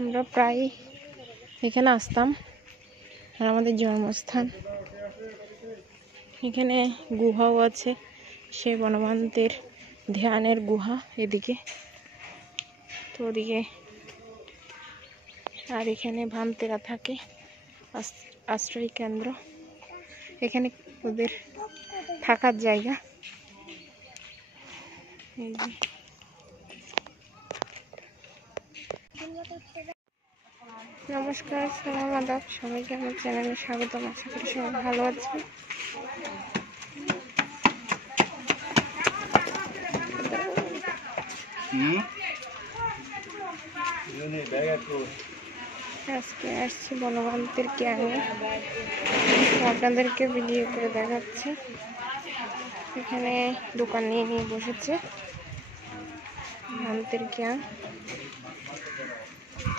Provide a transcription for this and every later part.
আমরা প্রায় এখানে আসতাম, আর আমাদের জন্মস্থান। এখানে গুহাও আছে, সেই বনমান্তের ধ্যানের গুহা এদিকে, তো ওদিকে। আর এখানে ভান্তেরা থাকে, আশ্রয় কেন্দ্র, এখানে ওদের থাকার জায়গা। এই যে নমস্কার, সালাম আদাব, সবাইকে আমার চ্যানেলে স্বাগতম। আশা করি সবাই ভালো আছে। আজকে আসছি বনমান্তের ক্যাম্পে, আপনাদেরকে ভিডিও করে দেখাচ্ছি। এখানে দোকান নিয়ে বসেছে ভান্তের ক্যাম্প।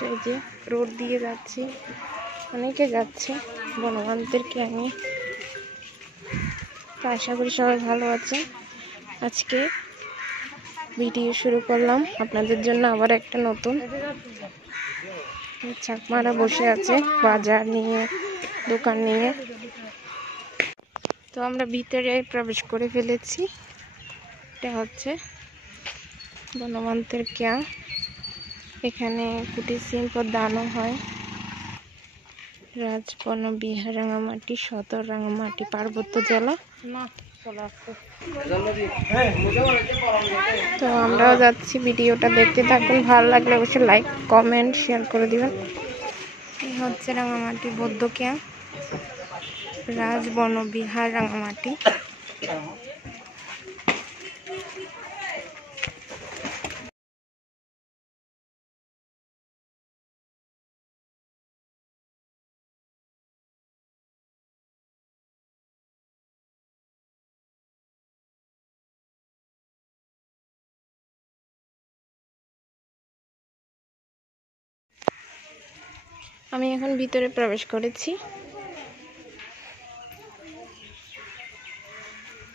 এই যে রোড দিয়ে যাচ্ছি, অনেকে যাচ্ছে বনমান্তের ক্যাম্পে। তো আশা করি সবাই ভালো আছে। আজকে ভিডিও শুরু করলাম আপনাদের জন্য আবার একটা নতুন। চাকমারা বসে আছে বাজার নিয়ে, দোকান নিয়ে। তো আমরা ভিতরে প্রবেশ করে ফেলেছি। এটা হচ্ছে বনমান্তের ক্যাম্প। এখানে কুটির শিল্প দানও হয়। রাজবন বিহার, রাঙামাটি সদর, রাঙামাটি পার্বত্য জেলা। তো আমরাও যাচ্ছি, ভিডিওটা দেখতে থাকুন। ভালো লাগলে অবশ্যই লাইক, কমেন্ট, শেয়ার করে দিবেন। এই হচ্ছে রাঙামাটি বৌদ্ধ ক্যাম্প, রাজবন বিহার, রাঙামাটি। আমি এখন ভিতরে প্রবেশ করেছি।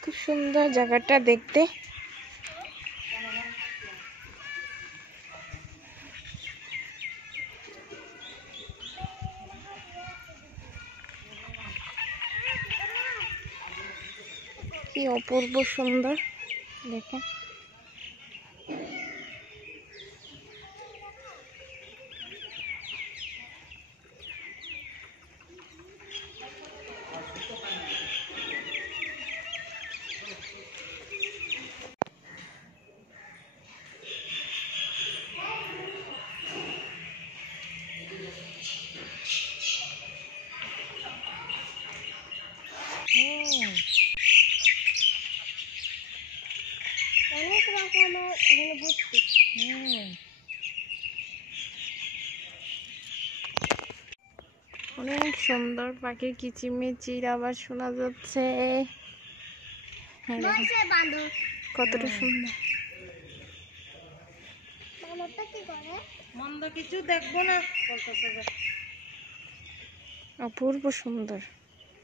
খুব সুন্দর জায়গাটা দেখতে। কি অপূর্ব সুন্দর দেখেন। অনেক রকমের এখানে বুঝছি। অনেক সুন্দর পাখির কিচিরমিচির আবার শোনা যাচ্ছে। কতটা সুন্দর। মন্দ কিছু দেখবো না, অপূর্ব সুন্দর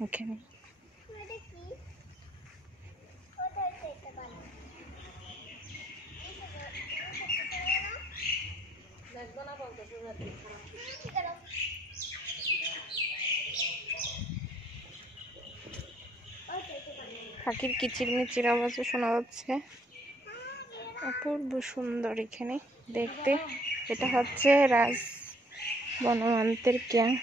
এখানে। পাখির কিচিরমিচির আওয়াজও শোনা যাচ্ছে। অপূর্ব সুন্দর এখানে দেখতে। এটা হচ্ছে রাজ বনমান্তের ক্যাম্প,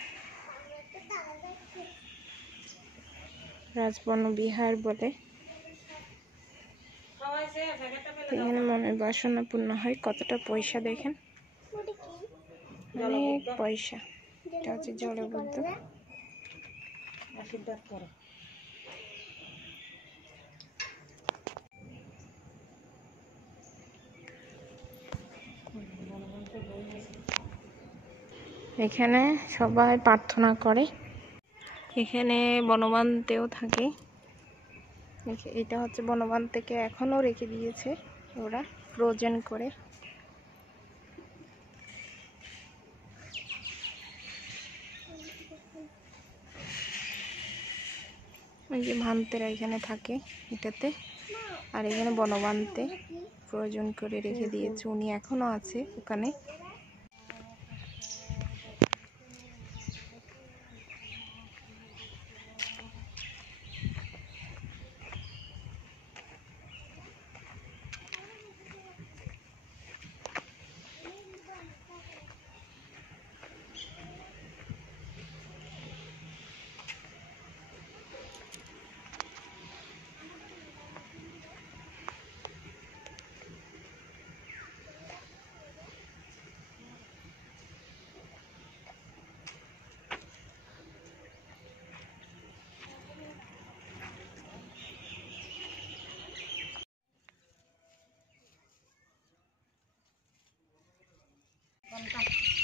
রাজবন বিহার বলে। এখানে মনের বাসনা পূর্ণ হয়। কতটা পয়সা দেখেন, অনেক পয়সা। এটা হচ্ছে জলবদ্ধ। এখানে সবাই প্রার্থনা করে। এখানে বনমান্তেও থাকে। এটা হচ্ছে বনমান্তেকে এখনো রেখে দিয়েছে ওরা ফ্রোজেন করে। ওই যে ভান্তেরা এখানে থাকে এটাতে, আর এখানে বনমান্তে প্রয়োজন করে রেখে দিয়েছে। উনি এখনো আছে ওখানে।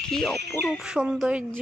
কি অপরূপ সৌন্দর্য।